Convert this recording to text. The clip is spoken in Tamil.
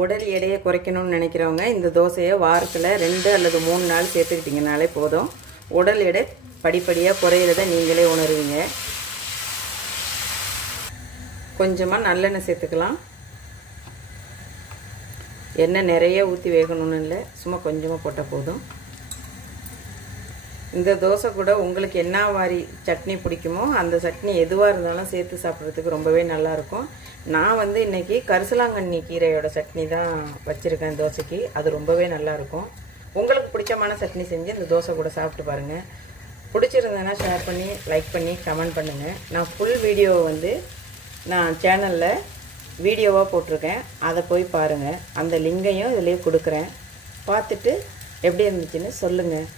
உடல் எடையை குறைக்கணும்னு நினைக்கிறவங்க இந்த தோசையை வாரத்தில் 2 அல்லது 3 நாள் சேர்த்துக்கிட்டிங்கனாலே போதும். உடல் எடை படிப்படியாக குறையிறத நீங்களே உணருவீங்க. கொஞ்சமாக நல்லெண்ணெய் சேர்த்துக்கலாம். எண்ணெய் நிறைய ஊற்றி வேகணும்னு இல்லை, சும்மா கொஞ்சமாக போட்டால் போதும். இந்த தோசை கூட உங்களுக்கு என்ன மாதிரி சட்னி பிடிக்குமோ அந்த சட்னி எதுவாக இருந்தாலும் சேர்த்து சாப்பிட்றதுக்கு ரொம்பவே நல்லாயிருக்கும். நான் இன்றைக்கி கரிசலாங்கண்ணி கீரையோட சட்னி தான் வச்சுருக்கேன் தோசைக்கு. அது ரொம்பவே நல்லாயிருக்கும். உங்களுக்கு பிடிச்சமான சட்னி செஞ்சு இந்த தோசை கூட சாப்பிட்டு பாருங்கள். பிடிச்சிருந்தேன்னா ஷேர் பண்ணி, லைக் பண்ணி, கமெண்ட் பண்ணுங்கள். நான் ஃபுல் வீடியோவை நான் சேனலில் வீடியோவாக போட்டிருக்கேன், அதை போய் பாருங்கள். அந்த லிங்கையும் இதிலே கொடுக்குறேன். பார்த்துட்டு எப்படி இருந்துச்சுன்னு சொல்லுங்கள்.